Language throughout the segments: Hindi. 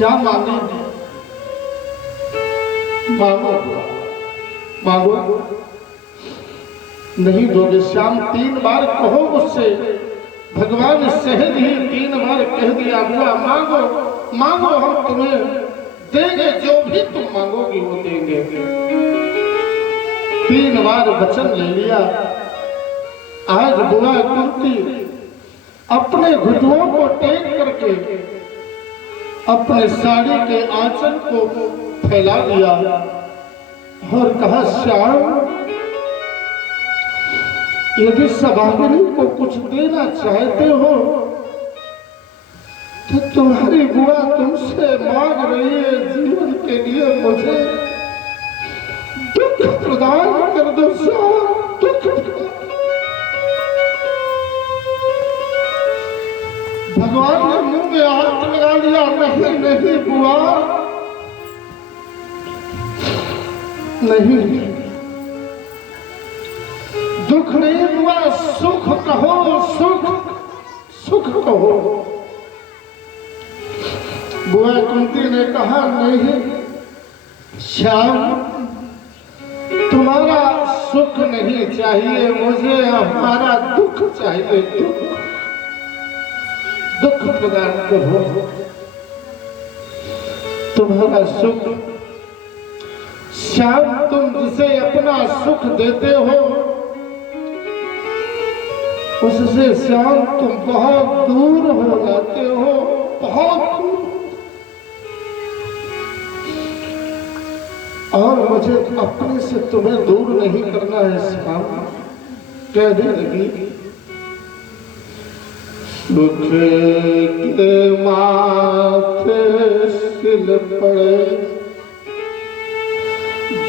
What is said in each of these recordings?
क्या मांगेंगे? मांगो मांगो, नहीं दोगे श्याम। 3 बार कहो मुझसे। भगवान सहज ही 3 बार कह दिया, बुआ मांगो मांगो, हम तुम्हें देंगे, जो भी तुम मांगोगी वो देंगे। 3 बार वचन ले लिया। आज बुआ कुंती अपने घुटनों को टेक करके अपने साड़ी के आंचल को फैला दिया और कहा, श्याम यदि सभागिनी को कुछ देना चाहते हो तो तुम्हारी बुआ तुमसे मांग रही है, जीवन के लिए मुझे दुख प्रदान कर दो श्याम, दुख। भगवान ने मुंह में हाथ लगा लिया, नहीं नहीं बुआ, नहीं, दुख नहीं बुआ, सुख कहो, सुख सुख कहो। बुआ कुंती ने कहा, नहीं श्याम, तुम्हारा सुख नहीं चाहिए मुझे, हमारा दुख चाहिए, दुख, दुख प्रदान करो। तुम्हारा सुख श्याम, तुम जिसे अपना सुख देते हो उससे श्याम तुम बहुत दूर हो जाते हो, बहुत दूर। और मुझे अपने से तुम्हें दूर नहीं करना है श्याम। कहने लगी, सुख के माथे सिल पड़े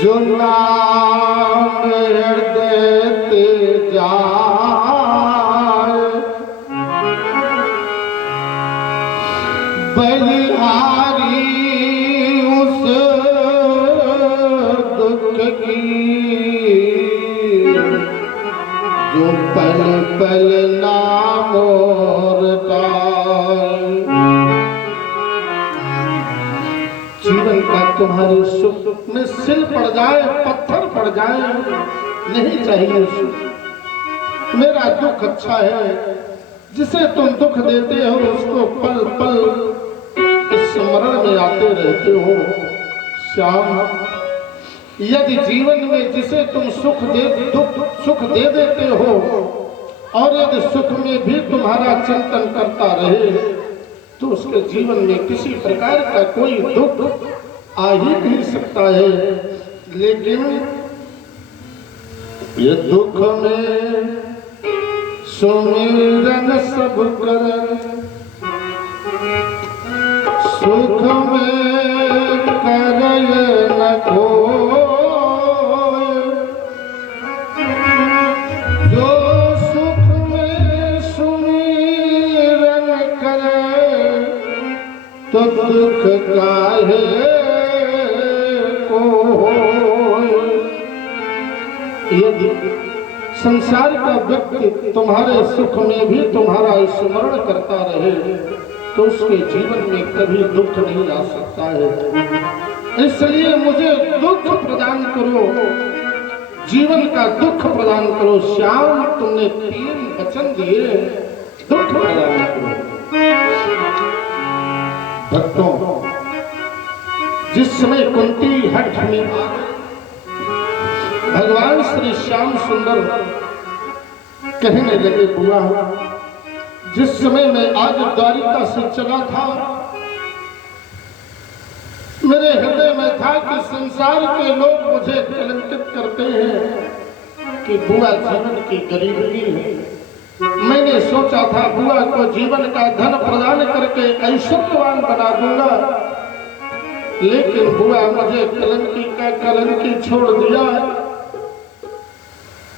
जो नाम देते जाए, बलिहारी उस दुख की जो पल पल नाम जीवन का तुम्हारे सुख में सिल पड़ जाए, पत्थर पड़ जाए, नहीं चाहिए सुख। मेरा दुख अच्छा है, जिसे तुम दुख देते हो उसको पल पल स्मरण में आते रहते हो श्याम। यदि जीवन में जिसे तुम सुख दे देते हो और यदि सुख में भी तुम्हारा चिंतन करता रहे तो उसके जीवन में किसी प्रकार का कोई दुख आ ही नहीं सकता है। लेकिन ये दुख में सुमिरन सब कर, सुख में कर न कोय, जो सुख में सुमिरन करे तो दुख काहे को। यदि संसार का व्यक्ति तुम्हारे सुख में भी तुम्हारा स्मरण करता रहे तो उसके जीवन में कभी दुख नहीं आ सकता है। इसलिए मुझे दुख प्रदान करो, जीवन का दुख प्रदान करो श्याम। तुमने 3 वचन दिए, दुख प्रदान करो। भक्तों, जिस समय कुंती हठ में भगवान श्री श्याम सुंदर कहने लगे, बुआ जिस समय मैं आज द्वारिका से चला था मेरे हृदय में था कि संसार के लोग मुझे कलंकित करते हैं कि बुआ जीवन की गरीबी है। मैंने सोचा था बुआ को जीवन का धन प्रदान करके ऐश्वर्यवान बना दूंगा, लेकिन बुआ मुझे कलंकी का कलंकी छोड़ दिया।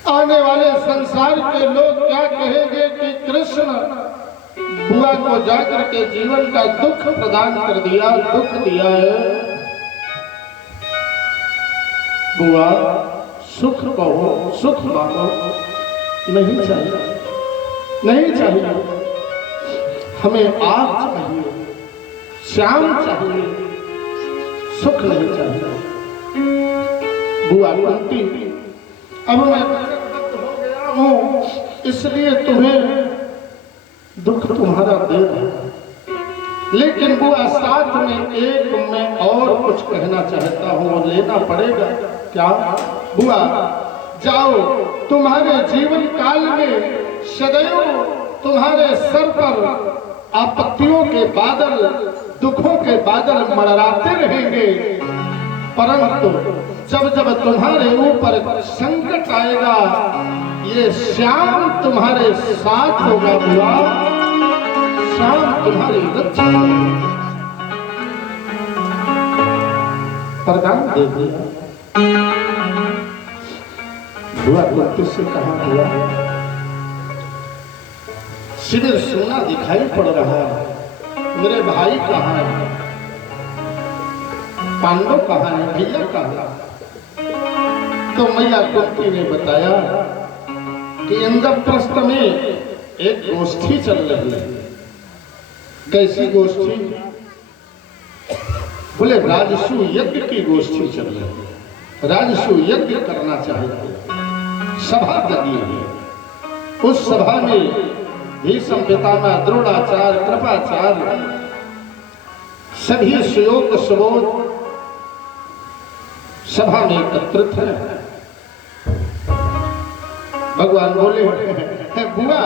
आने वाले संसार के लोग क्या कहेंगे कि कृष्ण बुआ को जाकर के जीवन का दुख प्रदान कर दिया, दुख दिया है। बुआ सुख कहो, सुख मांगो, नहीं चाहिए, नहीं चाहिए, हमें आप चाहिए, श्याम चाहिए, सुख नहीं चाहिए। बुआ कुंती, अब मैं हो गया हूं, इसलिए तुम्हें दुख तुम्हारा दे रहा हूं। लेकिन बुआ साथ में एक मैं और कुछ कहना चाहता हूं और लेना पड़ेगा। क्या? बुआ जाओ, तुम्हारे जीवन काल में सदैव तुम्हारे सर पर आपत्तियों के बादल, दुखों के बादल मंडराते रहेंगे, परंतु जब जब तुम्हारे ऊपर संकट आएगा, ये श्याम तुम्हारे साथ होगा। बुआ, श्याम तुम्हारी रक्षा प्रदान दे दिया। बुआ कुंती से कहा, हुआ शिविर सोना दिखाई पड़ रहा है, मेरे भाई कहाँ है, पांडव कहाँ है, भैया कहाँ है? तो मैया कुंती ने बताया कि इंद्रप्रस्थ में एक गोष्ठी चल रही है। कैसी गोष्ठी? बोले राजसू यज्ञ की गोष्ठी चल रही है, राजसू यज्ञ करना चाहते, सभा लगी है। उस सभा में भीष्म पितामह, द्रोणाचार्य, कृपाचार्य सभी सुयोग सुबोध सभा में एकत्रित है। भगवान बोले, बुआ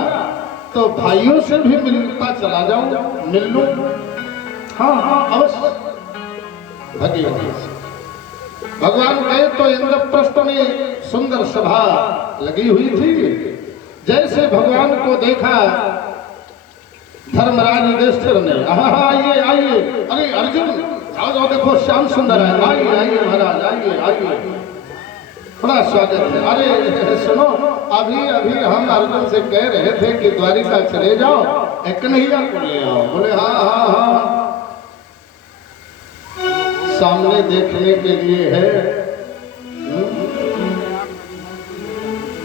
तो भाइयों से भी मिलता चला जाऊं, मिल लूं? हाँ हाँ अवश्य। भगवान गए तो इंद्रप्रस्थ में सुंदर सभा लगी हुई थी। जैसे भगवान को देखा धर्मराज युधिष्ठिर ने, आइए आइए, अरे अर्जुन जाओ जाओ, देखो श्याम सुंदर है, आइए आइए महाराज, आइए आइए, बड़ा स्वागत है। अरे सुनो, अभी अभी हम अर्जुन से कह रहे थे कि द्वारिका चले जाओ, एक कन्हैया को ले आओ। बोले हाँ हाँ हाँ, सामने देखने के लिए है,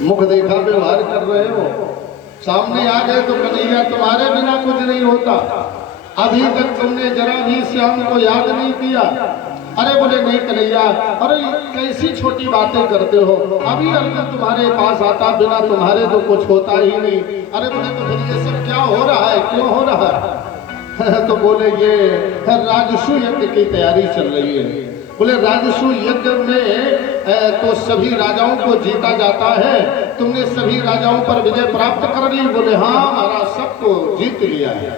मुख देखा व्यवहार कर रहे हो, सामने आ गए तो कन्हैया तुम्हारे बिना कुछ नहीं होता। अभी तक तुमने जरा भी श्याम को याद नहीं किया। अरे बोले नहीं कन्हैया, अरे कैसी छोटी बातें करते हो, अभी अर्जुन तुम्हारे पास आता, बिना तुम्हारे तो कुछ होता ही नहीं। अरे बोले तो फिर ये सब क्या हो रहा है, क्यों हो रहा है? तो बोले ये राजसू यज्ञ की तैयारी चल रही है। बोले राजसू यज्ञ में तो सभी राजाओं को जीता जाता है, तुमने सभी राजाओं पर विजय प्राप्त कर ली? बोले हाँ महाराज, सबको जीत लिया है।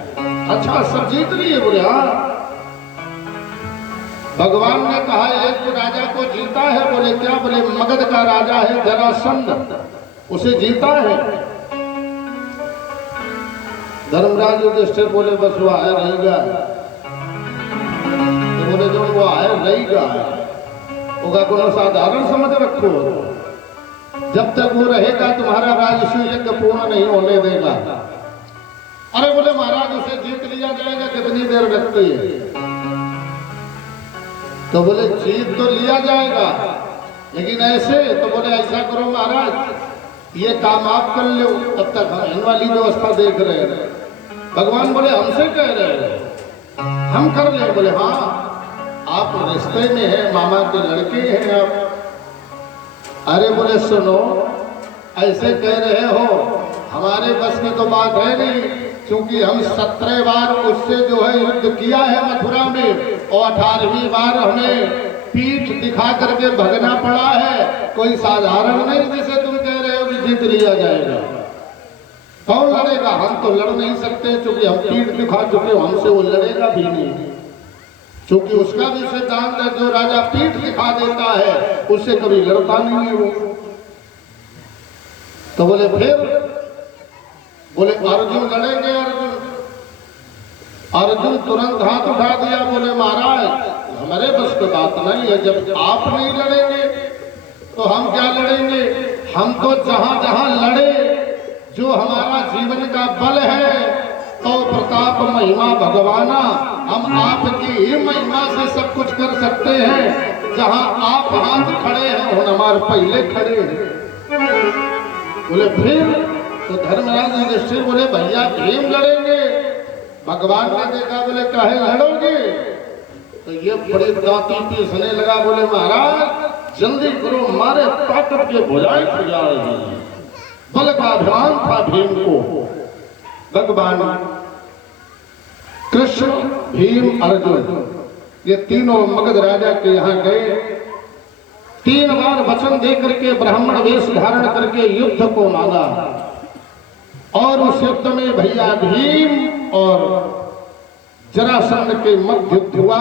अच्छा सब जीत लिए? बोले हाँ। भगवान ने कहा एक राजा को जीता है। बोले क्या? बोले मगध का राजा है जरासंध, उसे जीता है। धर्मराज युधिष्ठिर बोले बस वो आया रहेगा। तो बोले जो वो आया रहेगा होगा कोनो साधारण समझ रखो, जब तक वो रहेगा तुम्हारा राजसू यज्ञ पूर्ण नहीं होने देगा। अरे बोले महाराज उसे जीत लिया जाएगा, कितनी देर लगती है? तो बोले जीत तो लिया जाएगा, लेकिन ऐसे? तो बोले ऐसा करो महाराज, ये काम आप कर लो, तब तक हम इन वाली व्यवस्था देख रहे हैं। भगवान बोले हमसे कह रहे हैं, हम कर ले? बोले हाँ, आप रिश्ते में हैं, मामा के लड़के हैं आप। अरे बोले सुनो, ऐसे कह रहे हो, हमारे बस में तो बात है नहीं, क्योंकि हम 17 बार उससे जो है युद्ध किया है मथुरा में, और 18वीं बार हमें पीठ दिखा करके भगना पड़ा है। कोई साधारण नहीं जैसे तुम कह रहे हो कि जीत लिया जाएगा। कौन लड़ेगा? हम तो लड़ नहीं सकते, क्योंकि हम पीठ दिखा चुके, हमसे वो लड़ेगा भी नहीं, क्योंकि उसका भी सिद्धांत है जो राजा पीठ दिखा देता है उससे कभी लड़ता नहीं है वो। तो बोले फिर? बोले अर्जुन लड़ेंगे। अर्जुन तुरंत हाथ उठा दिया। बोले महाराज हमारे बस की बात नहीं है, जब आप नहीं लड़ेंगे तो हम क्या लड़ेंगे? हम तो जहां जहां लड़े, जो हमारा जीवन का बल है, तो प्रताप महिमा भगवाना, हम आपकी ही महिमा से सब कुछ कर सकते हैं। जहां आप हाथ खड़े हैं वो हमारे पहले खड़े हैं। बोले फिर? तो धर्मराज युधिष्ठिर बोले भैया भीम लड़ेंगे। भगवान ने देखा, बोले काहे लड़ोगे? तो ये बड़ी दांती पीसने लगा, बोले महाराज जल्दी करो, मारे ताकत के भुजाएं खुजा रही हैं। बल का अभिमान था भीम को। भगवान कृष्ण, भीम, अर्जुन ये तीनों मगध राजा के यहाँ गए। 3 बार वचन देकर के ब्राह्मण वेश धारण करके युद्ध को मांगा और उस युद्ध में भैया भीम और जरासंध के मध्य युद्ध हुआ।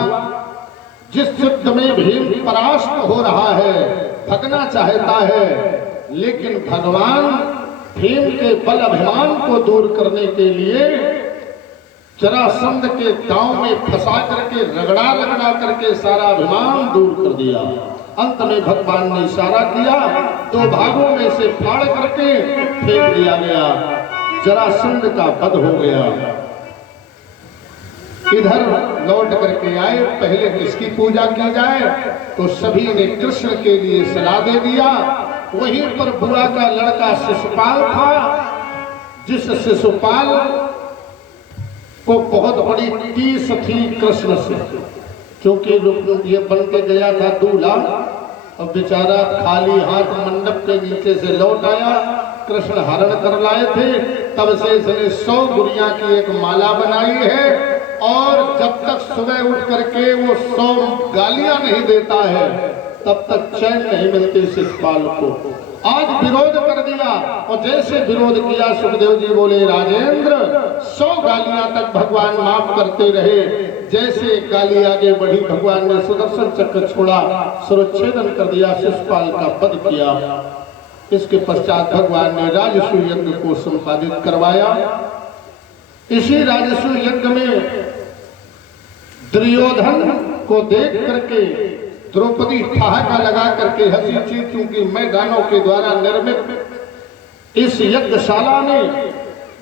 जिस युद्ध में भीम परास्त हो रहा है, भगना चाहता है, लेकिन भगवान भीम के बल अभिमान को दूर करने के लिए जरासंध के दांव में फंसा करके रगड़ा करके सारा अभिमान दूर कर दिया। अंत में भगवान ने इशारा किया, 2 भागों में से फाड़ करके फेंक दिया गया। जरासंध का वध हो गया। इधर लौट करके आए, पहले किसकी पूजा की जाए? तो सभी ने कृष्ण के लिए सलाह दे दिया। वहीं पर बुआ का लड़का शिशुपाल था, जिस शिशुपाल को बहुत बड़ी टीस थी कृष्ण से, क्योंकि ये बन के गया था दूल्हा और बेचारा खाली हाथ मंडप के नीचे से लौट आया। कृष्ण हरण कर लाए थे, तब से इसने 100 गुड़िया की एक माला बनाई है और जब तक सुबह उठ करके वो 100 गालियां नहीं देता है तब तक चैन नहीं मिलती शिशुपाल को। आज विरोध कर दिया और जैसे विरोध किया, सुखदेव जी बोले राजेंद्र 100 गालियां तक भगवान माफ करते रहे। जैसे गाली आगे बढ़ी, भगवान ने सुदर्शन चक्र छोड़ा, सुरच्छेदन कर दिया, शिशुपाल का वध किया। इसके पश्चात भगवान ने राजसूय यज्ञ को संपादित करवाया। इसी राजसूय यज्ञ में दुर्योधन को देख करके द्रौपदी ठहाका लगा करके हंसी थी, क्योंकि मैदानों के द्वारा निर्मित इस यज्ञशाला में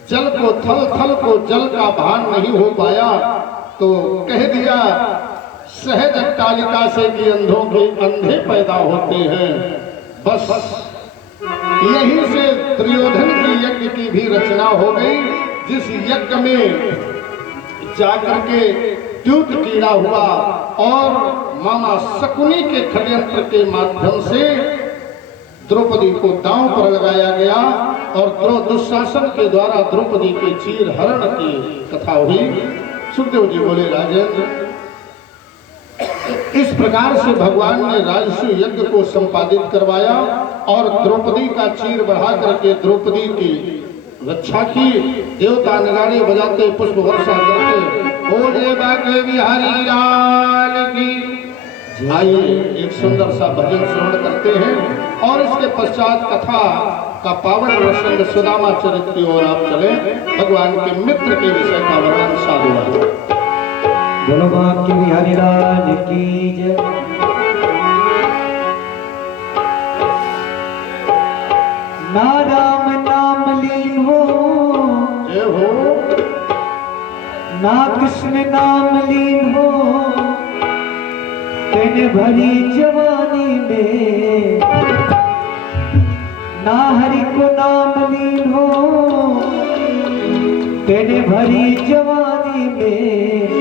जल को थल को जल का भान नहीं हो पाया, तो कह दिया सहज अट्टालिका से कि अंधों के अंधे पैदा होते हैं। बस यहीं से दुर्योधन की यज्ञ की भी रचना हो गई, जिस यज्ञ में जाकर के द्यूत कीड़ा हुआ और मामा शकुनी के षड्यंत्र के माध्यम से द्रौपदी को दांव पर लगाया गया और दुशासन के द्वारा द्रौपदी के चीर हरण की कथा हुई। सुखदेव जी बोले राजेंद्र, इस प्रकार से भगवान ने राजसूय यज्ञ को संपादित करवाया और द्रौपदी का चीर बढ़ा करके द्रौपदी की रक्षा की। देवता नगाड़े बजाते, पुष्प वर्षा करते, बोले बाके बिहारी लाल की। आइए एक सुंदर सा भजन श्रवण करते हैं और इसके पश्चात कथा का पावन प्रसंग सुदामा चरित्र की ओर आप चले। भगवान के मित्र के विषय का वर्णन साधु। बोलो बाके बिहारी लाल की जय। ना राम नाम लीन हो, जय हो, ना कृष्ण नाम लीन हो, तेने भरी जवानी में। ना हरि को नाम लीन हो, तेने भरी जवानी में।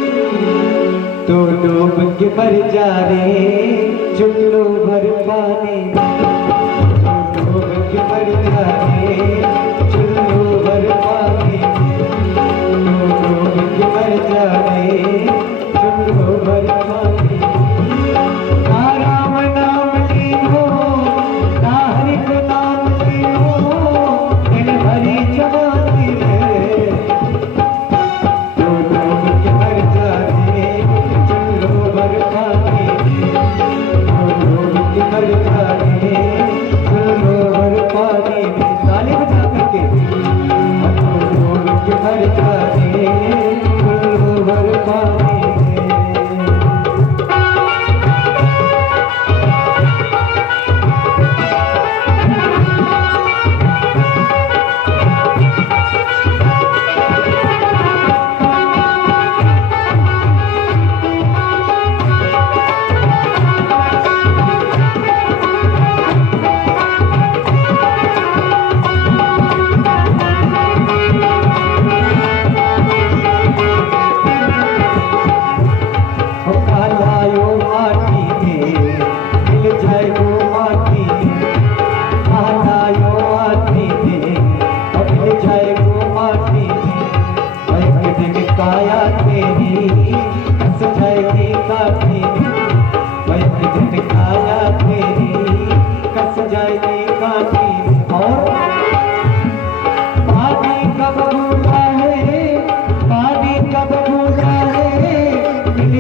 तो डूब के मर जा रे चुल्लू भर पानी में। तो डूब के मर जा रे चुल्लू भर पानी में। तो डूब के मर जा रे चुल्लू भर पानी में। ना राम नाम लीन हो, ना हरि को नाम लीन हो, तेने भरी जवानी में। तो डूब के मर जा रे चुल्लू भर पानी में। तो डूब के मर जा रे चुल्लू भर पानी में। ताली बजा करके तो डूब के मर जा रे चुल्लू भर पानी में।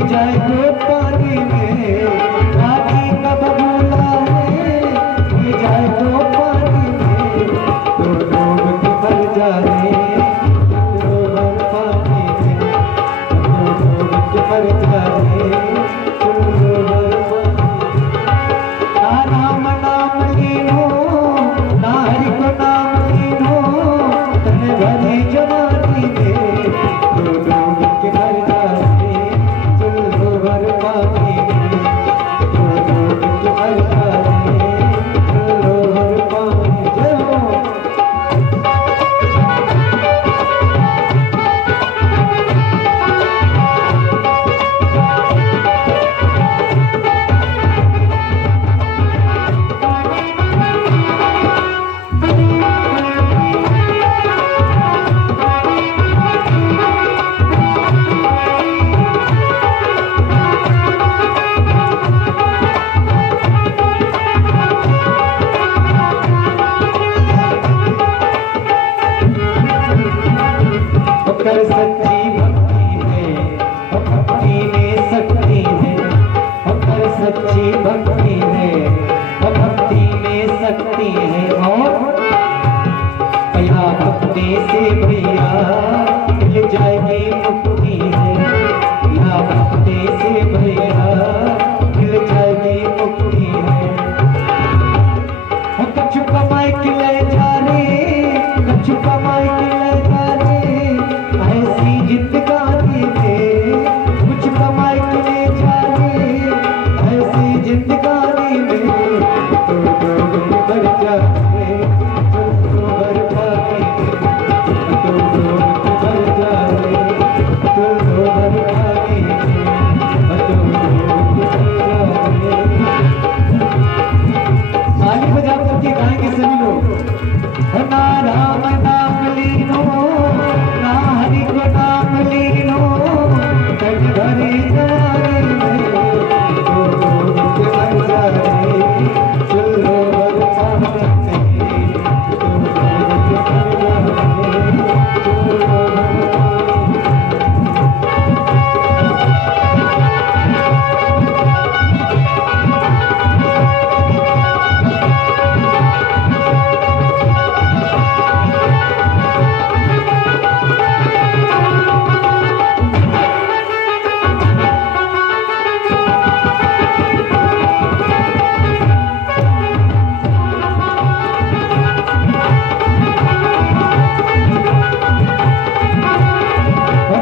जाए तो पानी में, रानी का बबूला है गिर जाए तो पानी में, तो डूब के मर जाए चुल्लू भर पानी में, तो डूब के मर जाए चुल्लू भर पानी में। ना राम नाम लीनो ना हरि को नाम लीनो, तन भरी जवानी में, तो डूब के मर जाए चुल्लू भर पानी में, तो डूब के मर जाए चुल्लू भर पानी में। जय हो। कर सच्ची भक्ति है और भक्ति में शक्ति है, कर सच्ची भक्ति है और भक्ति में शक्ति है, और भैया भक्ति से भैया मिल जाएगी मुक्ति है, या भक्ति से भैया मिल जाएगी मुक्ति है। कछु कमाई के ले जा रे, कछु कमाई के ले जा रे, ऐसी जिंदगानी में कुछ कमाई के ले जा रे, ऐसी जिंदगानी में, तो डूब के मर जाए चुल्लू भर पानी में, तो डूब के मर जाए चुल्लू भर पानी में, तो डूब के मर जाए। ताली बजा करके गाएंगे सभी लोग। ना राम नाम लीनो ना हरि को नाम लीनो, तन भरी जवानी में, तो डूब के मर जाए चुल्लू भर पानी में, तो डूब के मर जाए चुल्लू भर पानी में।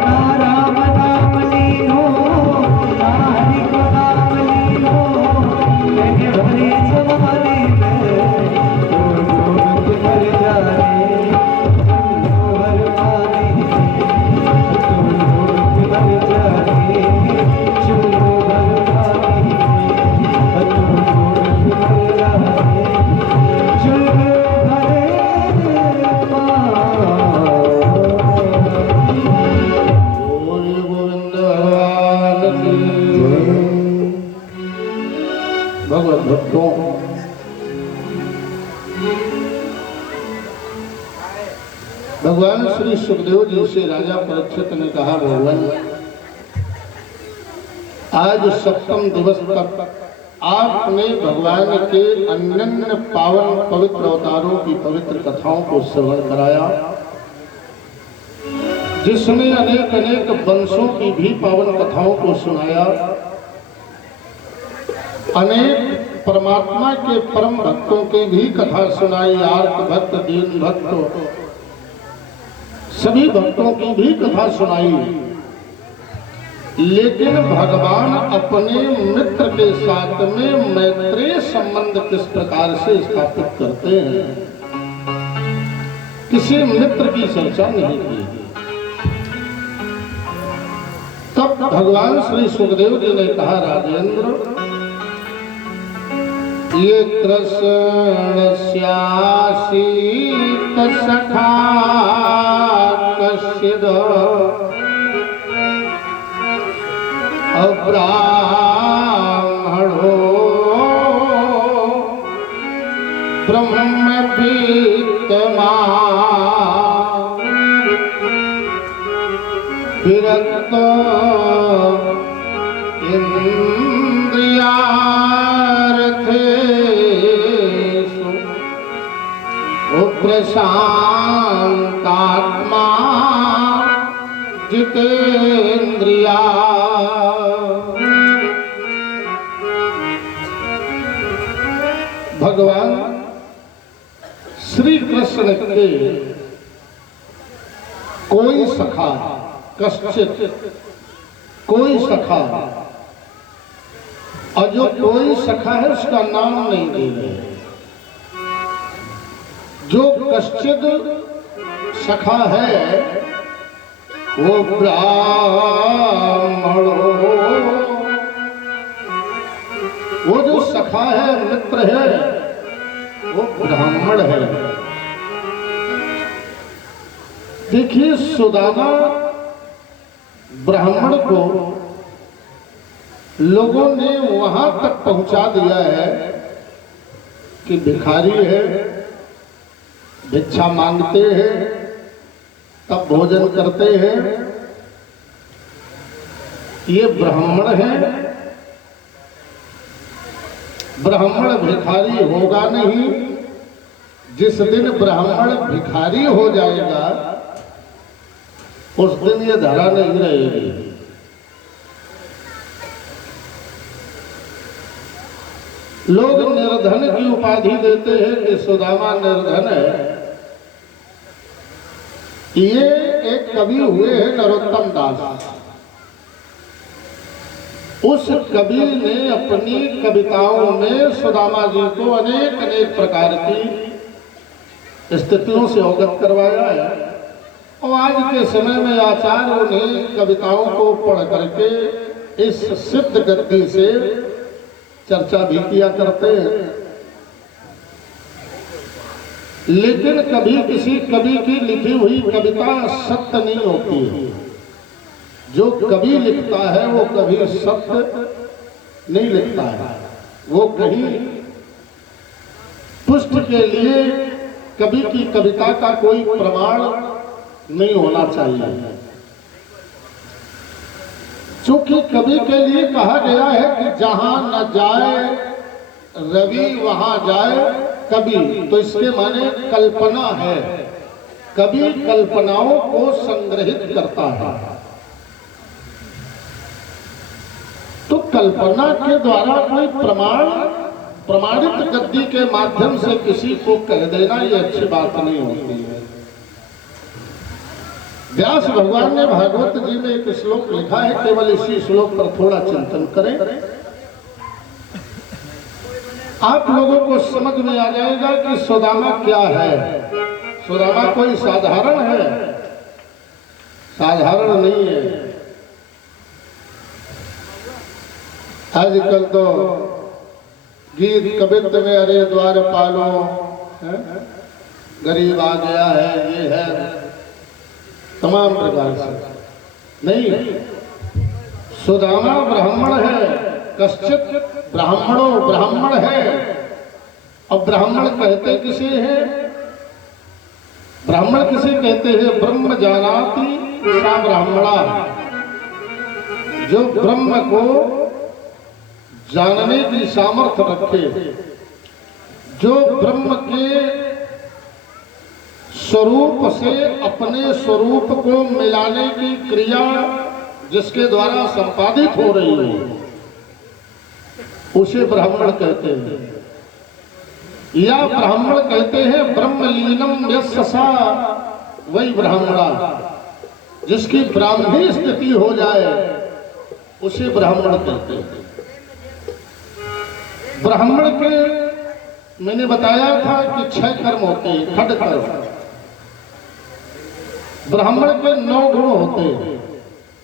ना राम नाम लीनो ना हरि को नाम लीनो, तन भरी जवानी में, तो डूब के मर जाए चुल्लू भर पानी में, तो डूब के मर जाए चुल्लू भर पानी में, तो डूब के मर जाए चुल्लू भर पानी में। बोल गोविंद भगवान की। भगवत भक्तों, भगवान श्री सुखदेव जी से राजा परीक्षित ने कहा, भगवान आज सप्तम दिवस तक आपने भगवान के अनन्य पावन पवित्र अवतारों की पवित्र कथाओं को श्रवण कराया, जिसमें अनेक अनेक वंशों की भी पावन कथाओं को सुनाया, अनेक परमात्मा के परम भक्तों की भी कथा सुनाई, आर्त भक्त दीन भक्त सभी भक्तों की भी कथा सुनाई। लेकिन भगवान अपने मित्र के साथ में मैत्रेय संबंध किस प्रकार से स्थापित करते हैं, किसी मित्र की चर्चा नहीं की। तब भगवान श्री सुखदेव जी ने कहा, राजेंद्र ये कृष्णस्यासीत सखा कश्चिद अब्राह्मणो ब्रह्मवित्तमा विरक्त इंद्रियार्थेषु प्रशांतात्मा जितेन्द्रिया। भगवान श्री कृष्ण के कोई सखा, कश्चित कोई सखा, और जो कोई सखा है उसका नाम नहीं दे रहे। जो कश्चित सखा है वो ब्राह्मणो, वो जो सखा है, मित्र है, वो ब्राह्मण है। देखिए सुदामा ब्राह्मण को लोगों ने वहां तक पहुंचा दिया है कि भिखारी है, भिक्षा मांगते हैं तब भोजन करते हैं, ये ब्राह्मण है। ब्राह्मण भिखारी होगा नहीं। जिस दिन ब्राह्मण भिखारी हो जाएगा उस दिन ये धरा नहीं रहेगी। लोग निर्धन की उपाधि देते हैं कि सुदामा निर्धन है। ये एक कवि हुए हैं नरोत्तम दास। उस कवि ने अपनी कविताओं में सुदामा जी को अनेक अनेक प्रकार की स्थितियों से अवगत करवाया है, और आज के समय में आचार्य उन्हें कविताओं को पढ़ करके इस सिद्ध गति से चर्चा भी किया करते हैं। लेकिन कभी किसी कवि की लिखी हुई कविता सत्य नहीं होती है। जो कवि लिखता है वो कभी सत्य नहीं लिखता है। वो कहीं पुष्ट के लिए कवि की कविता का कोई प्रमाण नहीं होना चाहिए। चूंकि कवि के लिए कहा गया है कि जहां न जाए रवि वहां जाए कवि, तो इसके माने कल्पना है। कवि कल्पनाओं को संग्रहित करता है। तो कल्पना के द्वारा कोई प्रमाणित गद्य के माध्यम से किसी को कह देना ये अच्छी बात नहीं होती है। व्यास भगवान ने भागवत जी में एक श्लोक लिखा है, केवल इसी श्लोक पर थोड़ा चिंतन करें, आप लोगों को समझ में आ जाएगा कि सुदामा क्या है। सुदामा कोई साधारण है? साधारण नहीं है। आजकल तो गीत कवित्व में अरे द्वार पालो, गरीब आ गया है, ये है, तमाम प्रकार से नहीं। सुदामा ब्राह्मण है, कश्चित ब्राह्मणो ब्राह्मण है। अब ब्राह्मण कहते किसे हैं? ब्राह्मण किसे कहते हैं? ब्रह्म जानाति सा ब्राह्मणा। जो ब्रह्म को जानने की सामर्थ्य रखे, जो ब्रह्म के स्वरूप से अपने स्वरूप को मिलाने की क्रिया जिसके द्वारा संपादित हो रही है, उसे ब्राह्मण कहते हैं। या ब्राह्मण कहते हैं ब्रह्मलीनम यस्य सा, वही ब्राह्मणा। जिसकी ब्राह्मी स्थिति हो जाए उसे ब्राह्मण कहते हैं। ब्राह्मण के मैंने बताया था कि 6 कर्म होते हैं, खड कर्म। ब्राह्मण के 9 गुण होते हैं।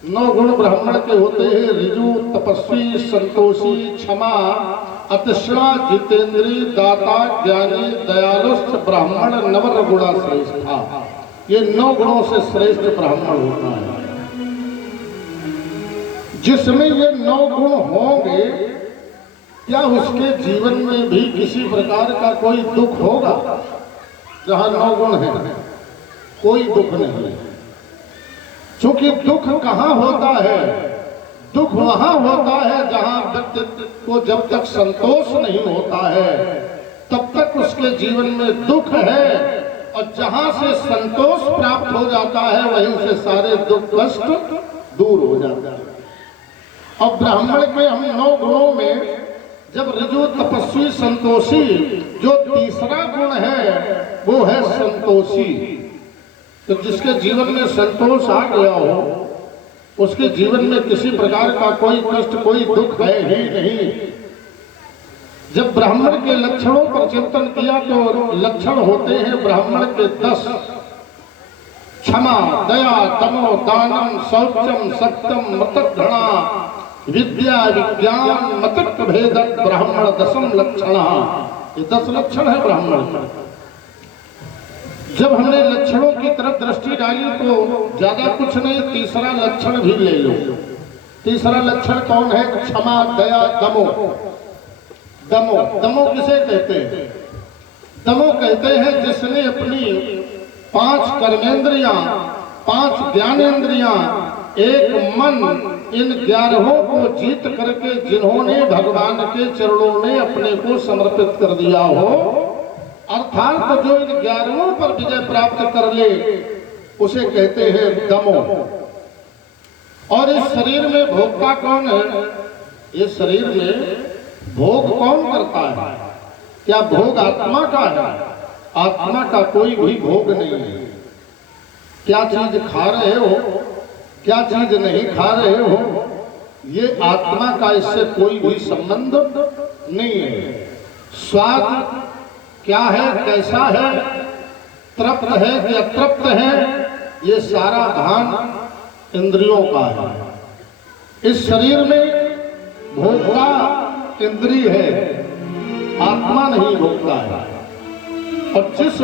9 गुण ब्राह्मण के होते हैं। ऋजु, तपस्वी, संतोषी, क्षमा, अतिश्रा, जितेंद्री, दाता, ज्ञानी, दयालुष्ट, ब्राह्मण नवर गुणा श्रेष्ठा। ये 9 गुणों से श्रेष्ठ ब्राह्मण होता है। जिसमें ये 9 गुण होंगे, क्या उसके जीवन में भी किसी प्रकार का कोई दुख होगा? जहां 9 गुण है कोई दुख नहीं। क्योंकि दुख कहां होता है? दुख वहां होता है चित्त को जब तक संतोष नहीं होता है तब तक उसके जीवन में दुख है, और जहां से संतोष प्राप्त हो जाता है वहीं से सारे दुख कष्ट दूर हो जाता है। और ब्राह्मण के हम 9 गुणों में जब ऋजु तपस्वी संतोषी, जो तीसरा गुण है वो है संतोषी। तो जिसके जीवन में संतोष आ गया हो उसके जीवन में किसी प्रकार का कोई कष्ट कोई दुख है ही नहीं। जब ब्राह्मण के लक्षणों पर चिंतन किया तो लक्षण होते हैं ब्राह्मण के 10: क्षमा, दया, तमो, दानम, शौचम, सत्यम, मतघृणा, विद्या, विज्ञान, मतक भेद ब्राह्मण 10 लक्षण। ये 10 लक्षण है ब्राह्मण। जब हमने लक्षणों की तरफ दृष्टि डाली तो ज्यादा कुछ नहीं, तीसरा लक्षण भी ले लो। तीसरा लक्षण कौन है? क्षमा, दया, दमो। दमो, दमो किसे कहते हैं? दमो कहते हैं जिसने अपनी 5 कर्मेंद्रियां, 5 ज्ञानेंद्रियां, एक मन, इन 11 को जीत करके जिन्होंने भगवान के चरणों में अपने को समर्पित कर दिया हो, अर्थात जो इन 11 पर विजय प्राप्त कर ले उसे कहते हैं दमो। और इस शरीर में भोक्ता कौन है? इस शरीर में भोग कौन करता है? क्या भोग आत्मा का है? आत्मा का कोई भी भोग नहीं है। क्या चीज खा रहे हो, क्या चीज नहीं खा रहे हो, ये आत्मा का इससे कोई भी संबंध नहीं है। स्वाद क्या है, कैसा है, तृप्त है कि अतृप्त है, ये सारा भान इंद्रियों का है। इस शरीर में भोक्ता इंद्रिय है, आत्मा नहीं भोक्ता है। और जिस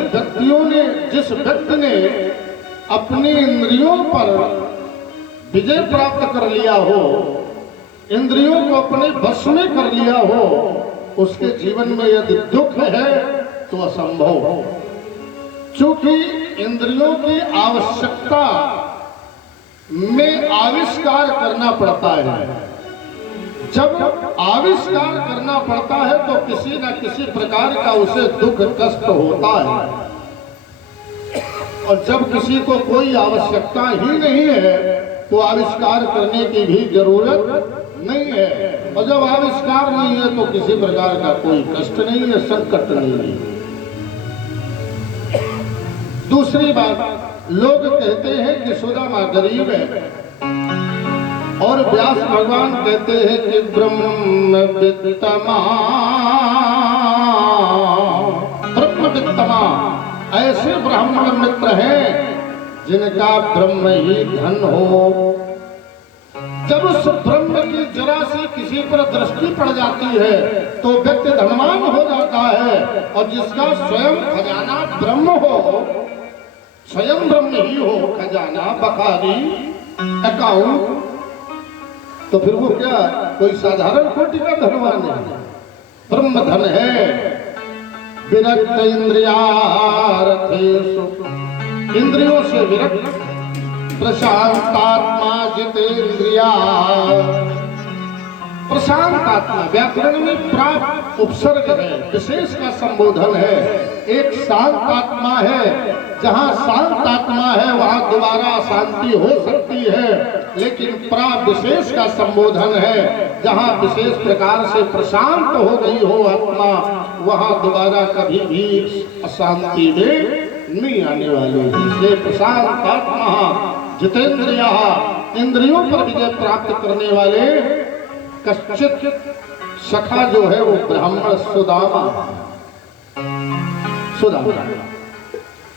व्यक्ति ने अपनी इंद्रियों पर विजय प्राप्त कर लिया हो, इंद्रियों को अपने वश में कर लिया हो, उसके जीवन में यदि दुख है तो असंभव हो। क्योंकि इंद्रियों की आवश्यकता में आविष्कार करना पड़ता है। जब आविष्कार करना पड़ता है तो किसी न किसी प्रकार का उसे दुख कष्ट होता है। और जब किसी को कोई आवश्यकता ही नहीं है तो आविष्कार करने की भी जरूरत नहीं है। और जब आविष्कार नहीं है तो किसी प्रकार का कोई कष्ट नहीं है, संकट नहीं है। दूसरी बात, लोग कहते हैं कि सुदामा गरीब है, और व्यास भगवान कहते हैं कि ब्रह्म वित्तमा, ब्रह्म वित्तमा ऐसे ब्राह्मण मित्र हैं जिनका ब्रह्म ही धन हो। जब उस ब्रह्म की जरा सी किसी पर दृष्टि पड़ जाती है तो व्यक्ति धनवान हो जाता है। और जिसका स्वयं खजाना ब्रह्म हो, स्वयं ब्रह्म ही हो, खजाना, बखारी, अकाउंट, तो फिर वो क्या कोई साधारण कोटि का धनवान है? ब्रह्म धन है। विरक्त इंद्रियार्थेषु, इंद्रियों से विरक्त, प्रशांतात्मा जितेंद्रिया, प्रशांत आत्मा। व्याकरण में प्राप्त उपसर्ग है, विशेष का संबोधन है। एक शांत आत्मा है, जहाँ शांत आत्मा है वहाँ दोबारा शांति हो सकती है, लेकिन प्राप्त विशेष का संबोधन है। जहाँ विशेष प्रकार से प्रशांत हो गई हो आत्मा, वहाँ दोबारा कभी भी अशांति में नहीं आने वाली। इसलिए प्रशांत आत्मा जितेंद्रिया, इंद्रियों पर विजय प्राप्त करने वाले कश्चित सखा जो है वो ब्राह्मण सुदामा।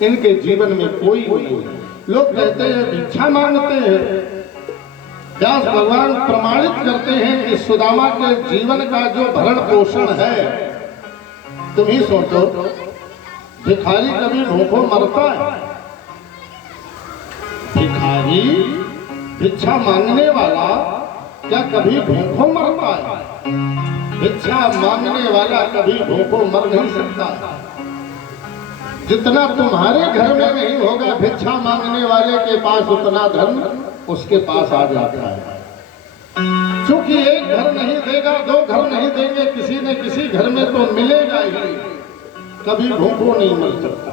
इनके जीवन में कोई नहीं। लोग कहते हैं भिक्षा मांगते हैं। व्यास भगवान प्रमाणित करते हैं कि सुदामा के जीवन का जो भरण पोषण है, तुम ही सोचो, भिखारी कभी भूखों मरता है? भिखारी, भिक्षा मांगने वाला क्या कभी भूखों मरता है? भिक्षा मांगने वाला कभी भूखों मर नहीं सकता। जितना तुम्हारे घर में नहीं होगा भिक्षा मांगने वाले के पास, उतना धन उसके पास आ जाता है। क्योंकि एक घर नहीं देख मिलेगा, दो घर नहीं देंगे, किसी न किसी घर में तो मिलेगा ही, कभी भूखों नहीं मर सकता।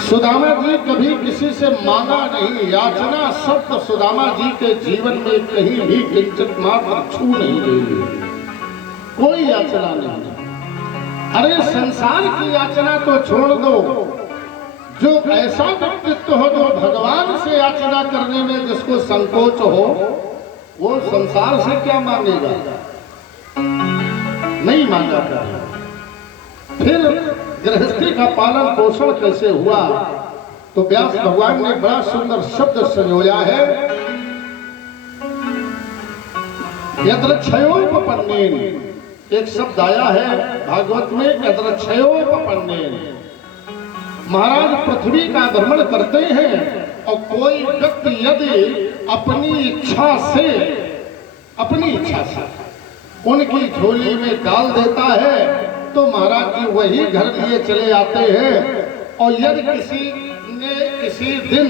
सुदामा जी कभी किसी से मांगा नहीं, याचना शब्द सुदामा जी के जीवन में कहीं भी किंचित मात्र छू नहीं गई, कोई याचना नहीं। अरे संसार की याचना तो छोड़ दो, जो ऐसा व्यक्तित्व हो जो भगवान से याचना करने में जिसको संकोच हो, वो संसार से क्या मांगेगा, नहीं मांगा करेगा। फिर गृहस्थी का पालन पोषण कैसे हुआ, तो व्यास भगवान ने बड़ा सुंदर शब्द संयोया है, यद्रक्षयोपपन्नेन, एक शब्द आया है भागवत में, यद्रक्षयोपपन्नेन। महाराज पृथ्वी का भ्रमण करते हैं और कोई व्यक्ति यदि अपनी इच्छा से उनकी झोली में डाल देता है तो महाराज जी वही घर लिए चले आते हैं, और यदि किसी ने किसी दिन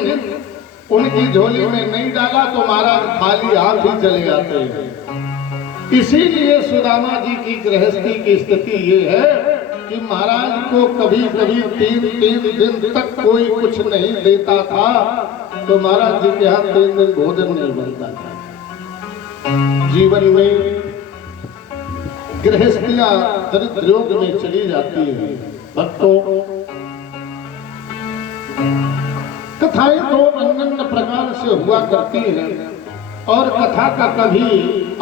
उनकी झोली में नहीं डाला तो महाराज खाली हाथ ही चले आते हैं। इसीलिए सुदामा जी की गृहस्थी की स्थिति ये है कि महाराज को कभी कभी तीन दिन तक कोई कुछ नहीं देता था, तो महाराज जी के यहाँ 3 दिन भोजन नहीं बनता था। जीवन में गृहस्थियां दरिद्र योग में चली जाती है। भक्तों, कथाएं तो अन्य प्रकार से हुआ करती हैं और कथा का कभी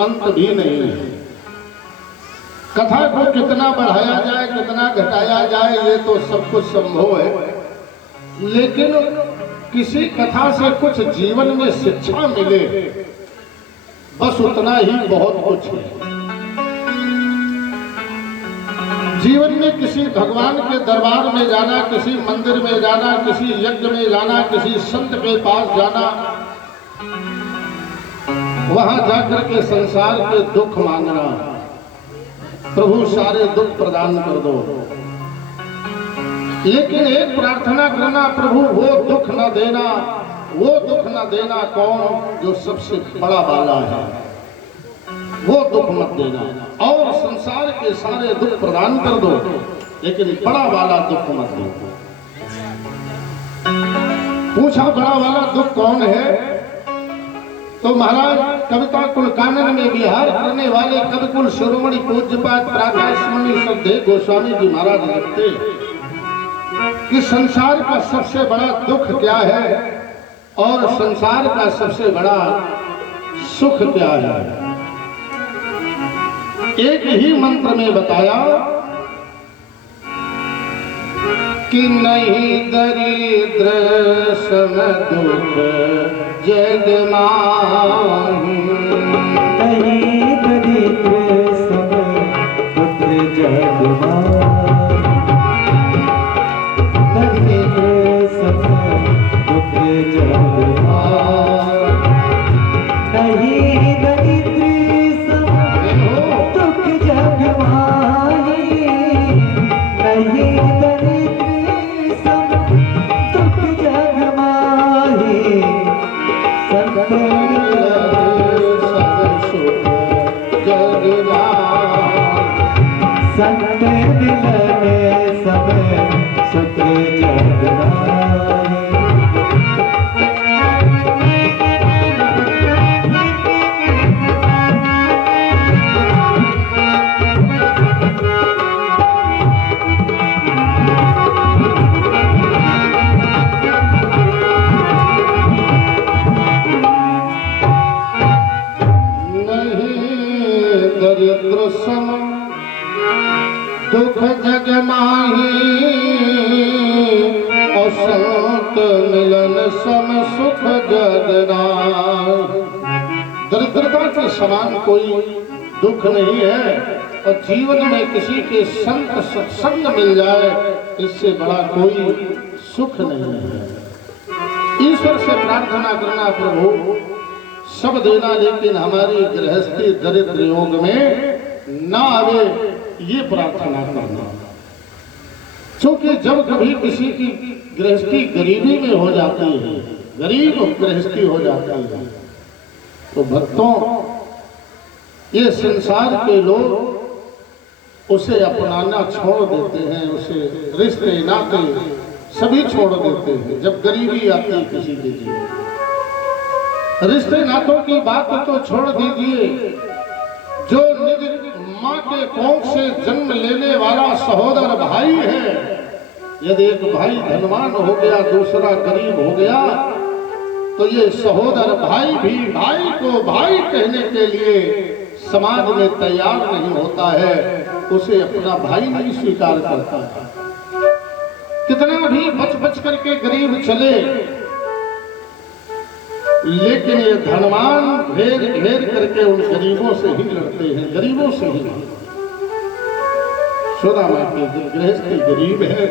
अंत भी नहीं है। कथा को कितना बढ़ाया जाए, कितना घटाया जाए, ये तो सब कुछ संभव है, लेकिन किसी कथा से कुछ जीवन में शिक्षा मिले, बस उतना ही बहुत कुछ है। जीवन में किसी भगवान के दरबार में जाना, किसी मंदिर में जाना, किसी यज्ञ में जाना, किसी संत के पास जाना, वहां जाकर के संसार के दुख मांगना, प्रभु सारे दुख प्रदान कर दो, लेकिन एक प्रार्थना करना, प्रभु वो दुख न देना, वो दुख न देना कौन, जो सबसे बड़ा वाला है, वो दुख मत देना, और संसार के सारे दुख प्रदान कर दो, लेकिन बड़ा वाला दुख मत दो। पूछा बड़ा वाला दुख कौन है, तो महाराज कविता कुल कानन में विहार करने वाले कविकुल शिरोमणि पूज्यपाद प्रातःस्मरणीय श्रद्धेय गोस्वामी जी महाराज लिखते कि संसार का सबसे बड़ा दुख क्या है और संसार का सबसे बड़ा सुख क्या है। एक ही मंत्र में बताया कि नहीं दरिद्र सम दुख जग माही, नहीं दरिद्र सम दुख जग माही, दरिद्र सम दुख जग माही, नहीं दरिद्र सम दुख जग माही, नहीं दरिद्र सम दुख जग माही, संत संत मिलने सब सुख जग माही। दरिद्र सम दुख जग माही, और संत मिलन सम सुख जग राही। दरिद्रता के समान कोई दुख नहीं है, और जीवन में किसी के संत सत्संग मिल जाए, इससे बड़ा कोई सुख नहीं है। ईश्वर से प्रार्थना करना, प्रभु सब देना, लेकिन हमारी गृहस्थी दरिद्र योग में ना आवे, ये प्रार्थना करना। क्योंकि जब कभी किसी की गृहस्थी गरीबी में हो जाती है, गरीब गृहस्थी हो जाती है, तो भक्तों ये संसार के लोग उसे अपनाना छोड़ देते हैं, उसे रिश्ते नाते सभी छोड़ देते हैं। जब गरीबी आती है किसी के जीवन, रिश्ते नातों की बात तो छोड़ दीजिए, जो निज माँ के कोख से जन्म लेने वाला सहोदर भाई है, यदि एक भाई धनवान हो गया दूसरा गरीब हो गया, तो ये सहोदर भाई भी भाई को भाई कहने के लिए समाज में तैयार नहीं होता है, उसे अपना भाई नहीं स्वीकार करता है। कितना भी बच बच करके गरीब चले, लेकिन ये धनवान घेर घेर करके उन गरीबों से ही लड़ते हैं, गरीबों से ही। सुदामा की गृहस्थी गरीब है,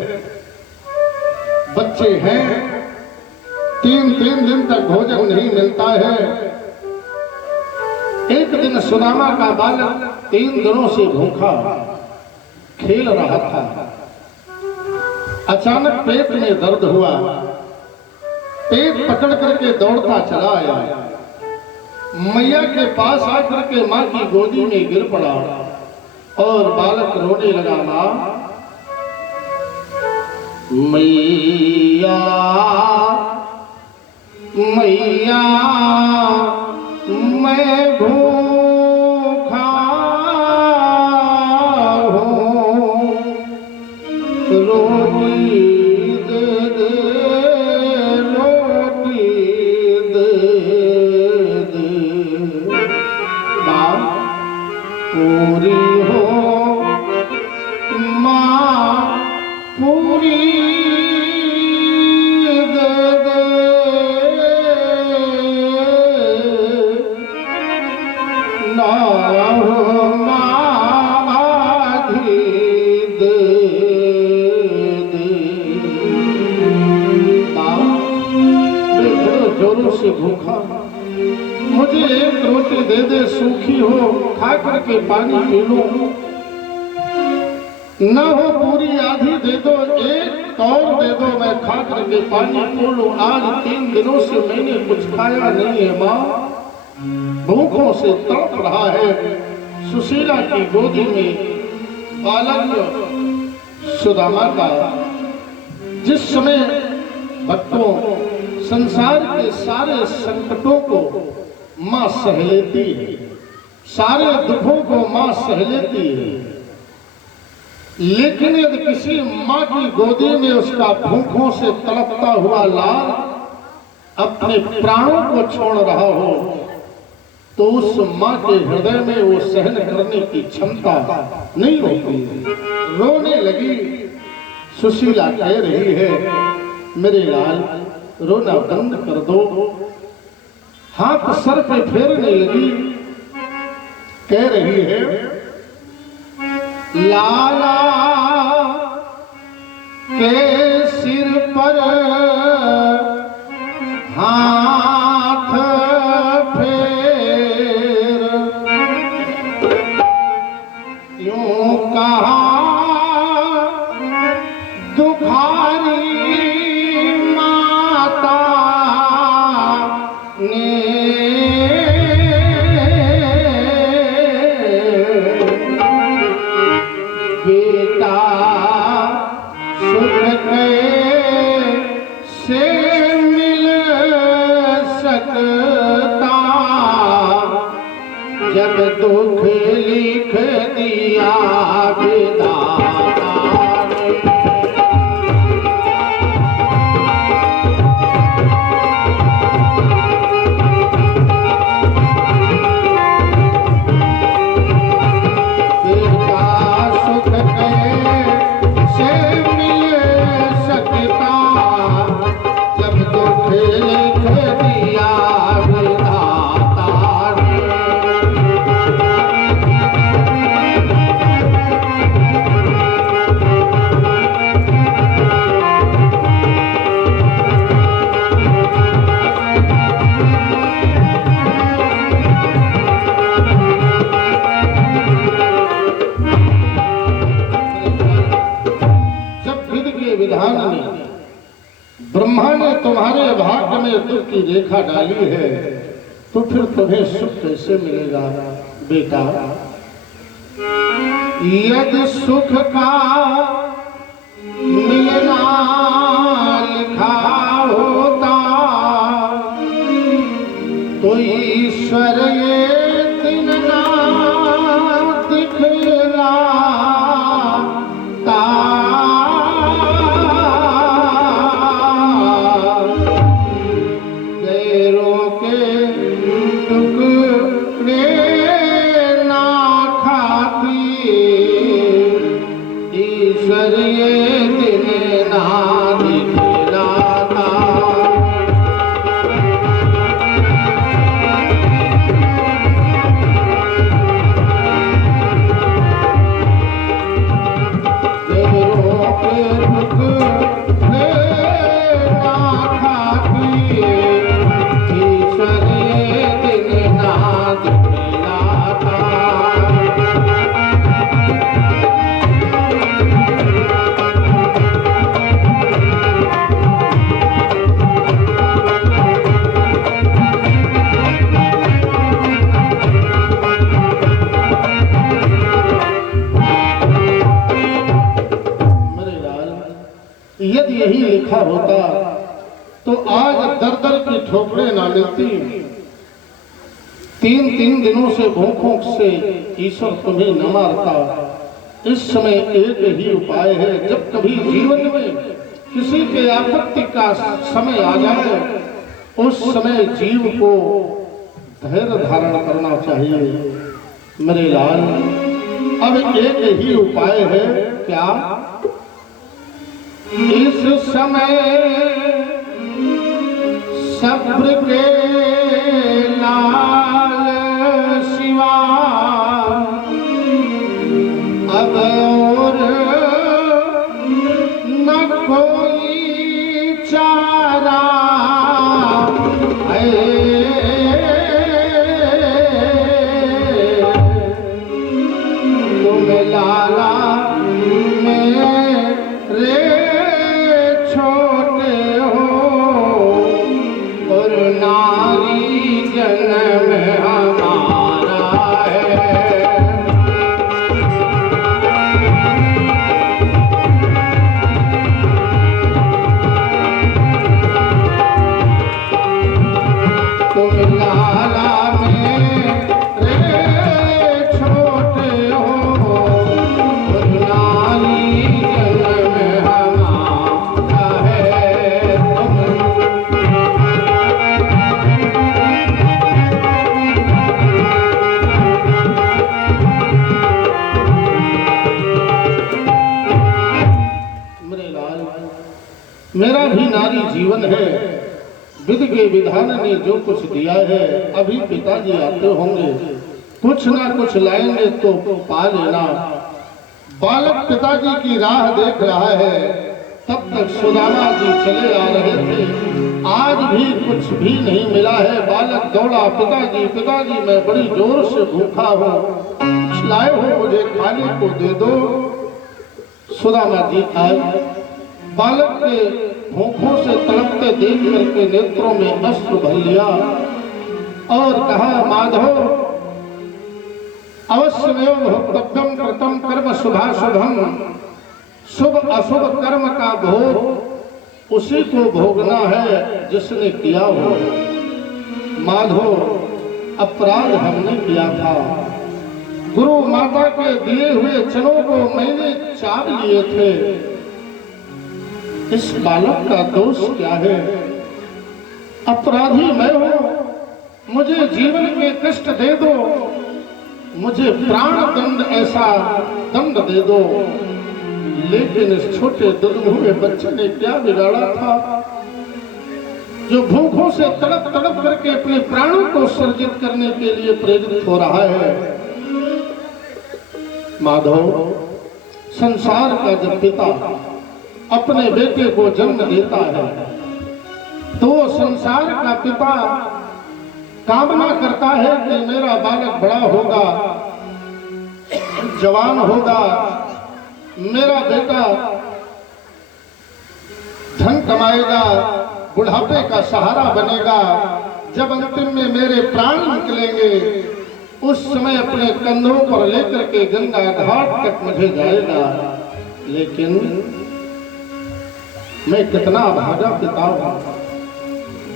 बच्चे हैं, तीन दिन तक भोजन नहीं मिलता है। एक दिन सुदामा का बालक 3 दिनों से भूखा खेल रहा था। अचानक पेट में दर्द हुआ, पेट पकड़ करके दौड़ता चला आया, मैया के पास आकर के माँ की गोदी में गिर पड़ा और बालक रोने लगा, माँ मैया मैया मैं भूखा हूँ, रोटी दे दे, रोटी दे दे, माँ पूरी हो, माँ पूरी दे दे, ना हो माँ आधी दे दे। बड़े जोरों से भूखा, मुझे एक रोटी दे दे, सूखी हो, खा करके पानी पी लूं, न हो पूरी आधी दे दो, एक और दे दो, मैं खा करके पानी पी लूं। आज 3 दिनों से मैंने कुछ खाया नहीं है माँ, भूखों से तड़प रहा है। सुशीला की गोदी में बालक सुदामा का, जिस समय भक्तों संसार के सारे संकटों को माँ सह लेती है, सारे दुखों को माँ सह लेती है, लेकिन यदि किसी माँ की गोदी में उसका भूखों से तड़पता हुआ लाल अपने प्राणों को छोड़ रहा हो, तो उस माँ के हृदय में वो सहन करने की क्षमता नहीं होती है। रोने लगी। सुशीला कह रही है, मेरे लाल रोना बंद कर दो। हाथ सर पे फेरने लगी, कह रही है, लाला के सिर पर हाथ फेर, यूं कहा दुखारी माता ने, बेटा सुख कैसे मिल सकता, जब दुख लिख दिया विधाता ने। विधान में ब्रह्मा ने तुम्हारे भाग्य में दुख की रेखा डाली है, तो फिर तुम्हें सुख कैसे मिलेगा? बेटा यदि सुख का मिलना लिखा होता तो ईश्वर ये दिन ना दिखलाता। गैरों के टुकड़े ना खाती ईश्वर ये दिन ना दिखलाता। गैरों के टुकड़े ना खाती ईश्वर ये दिन ना दिखलाता। मेरे लाल, यदि यही लिखा होता तो आज दर दर की ठोकरें ना मिलती। तीन तीन दिनों से भूखों से ईश्वर तुम्हें न मारता। इस समय एक ही उपाय है, जब कभी जीवन में किसी के आपत्ति का समय आ जाए उस समय जीव को धैर्य धारण करना चाहिए। मेरे लाल, अब एक ही उपाय है, क्या? इस समय सब्र के लाल शिवा अब और न कोई चारा है। तुम लाला मेरे छोटे हो और नारी जन्म हमारा है। तुम लाला मेरे छोटे हो और नारी जन्म हमारा है। मेरे लाल, मेरा भी नारी जीवन है। विध के विधान ने जो कुछ दिया है, अभी पिताजी आते होंगे, कुछ ना कुछ लाएंगे तो पा लेना। बालक पिताजी की राह देख रहा है, तब तक सुदामा जी चले आ रहे थे। आज भी कुछ भी नहीं मिला है। बालक दौड़ा, पिताजी पिताजी मैं बड़ी जोर से भूखा हूँ, कुछ लाए हो मुझे खाने को दे दो। सुदामा जी आए, बालक के भूखों से तड़पते देख करके नेत्रों में अश्रु भर लिया और कहा, माधव अवश्यमेव भोक्तव्यम कृतम कर्म शुभाशुभम। शुभ अशुभ कर्म का भोग उसी को भोगना है जिसने किया हो। माधव, अपराध हमने किया था। गुरु माता के दिए हुए चनों को मैंने चाट लिए थे। इस बालक का दोष क्या है? अपराधी मैं हूं, मुझे जीवन के कष्ट दे दो, मुझे प्राण दंड ऐसा दंड दे दो। लेकिन इस छोटे दुर्मुहे बच्चे ने क्या बिगाड़ा था जो भूखों से तड़प तड़प करके अपने प्राणों को सर्जित करने के लिए प्रेरित हो रहा है? माधव, संसार का जब पिता अपने बेटे को जन्म देता है तो संसार का पिता कामना करता है कि मेरा बालक बड़ा होगा, जवान होगा, मेरा बेटा धन कमाएगा, बुढ़ापे का सहारा बनेगा। जब अंतिम में मेरे प्राण निकलेंगे उस समय अपने कंधों पर लेकर के गंगा घाट तक मुझे जाएगा, लेकिन मैं कितना भागा पिता हूं।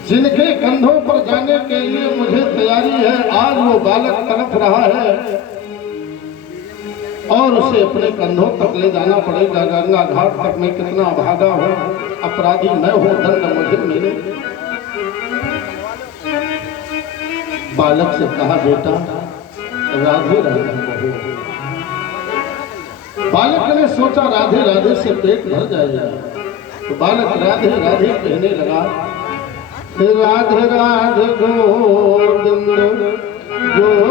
जिनके कंधों पर जाने के लिए मुझे तैयारी है, आज वो बालक तड़प रहा है और उसे अपने कंधों तक ले जाना पड़ेगा। गंगा घाट तक मैं कितना भागा हूं, अपराधी मैं हूं, दंड मुझे मिले। बालक से कहा, बेटा राधे राधे कहो। बालक ने सोचा राधे राधे से पेट भर जाएगा, तो बालक राधे राधे कहने लगा। राधे राधे गोविंद गोविंद